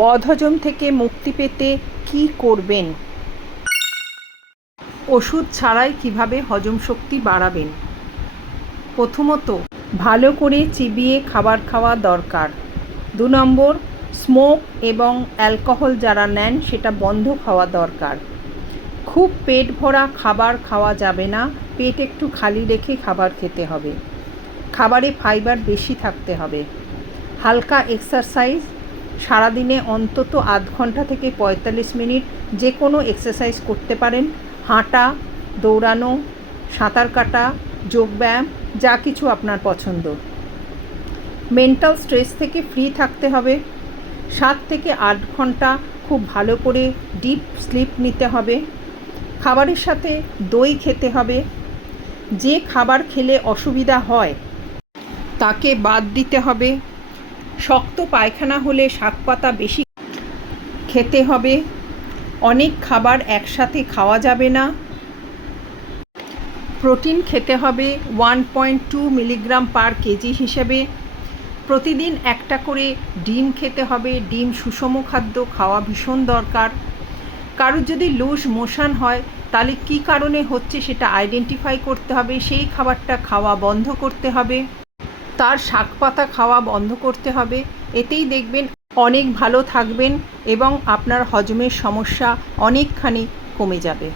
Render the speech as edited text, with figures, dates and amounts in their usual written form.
বদহজম থেকে মুক্তি পেতে কী করবেন? ওষুধ ছাড়াই কিভাবে হজম শক্তি বাড়াবেন? প্রথমত, ভালো করে চিবিয়ে খাবার খাওয়া দরকার। 2 নম্বর, স্মোক এবং অ্যালকোহল যারা নেন সেটা বন্ধ খাওয়া দরকার। খুব পেট ভরা খাবার খাওয়া যাবে না, পেট একটু খালি রেখে খাবার খেতে হবে। খাবারে ফাইবার বেশি থাকতে হবে। হালকা এক্সারসাইজ, সারাদিনে অন্তত আধ ঘন্টা থেকে 45 মিনিট যে কোনো এক্সারসাইজ করতে পারেন। হাঁটা, দৌড়ানো, সাঁতার কাটা, যোগব্যায়াম, যা কিছু আপনার পছন্দ। মেন্টাল স্ট্রেস থেকে ফ্রি থাকতে হবে। 7 থেকে 8 ঘন্টা খুব ভালো করে ডিপ স্লিপ নিতে হবে। খাবারের সাথে দই খেতে হবে। যে খাবার খেলে অসুবিধা হয় তাকে বাদ দিতে হবে। শক্ত পায়খানা হলে শাকপাতা বেশি খেতে হবে। অনেক খাবার একসাথে খাওয়া যাবে না। প্রোটিন খেতে হবে 1.2 মিলিগ্রাম পার কেজি হিসেবে। প্রতিদিন একটা করে ডিম খেতে হবে। ডিম সুষম খাদ্য, খাওয়া ভীষণ দরকার। কারোর যদি লুজ মোশন হয় তাহলে কী কারণে হচ্ছে সেটা আইডেন্টিফাই করতে হবে। সেই খাবারটা খাওয়া বন্ধ করতে হবে। তার শাকপাতা খাওয়া বন্ধ করতে হবে। এতেই দেখবেন অনেক ভালো থাকবেন এবং আপনার হজমের সমস্যা অনেকখানি কমে যাবে।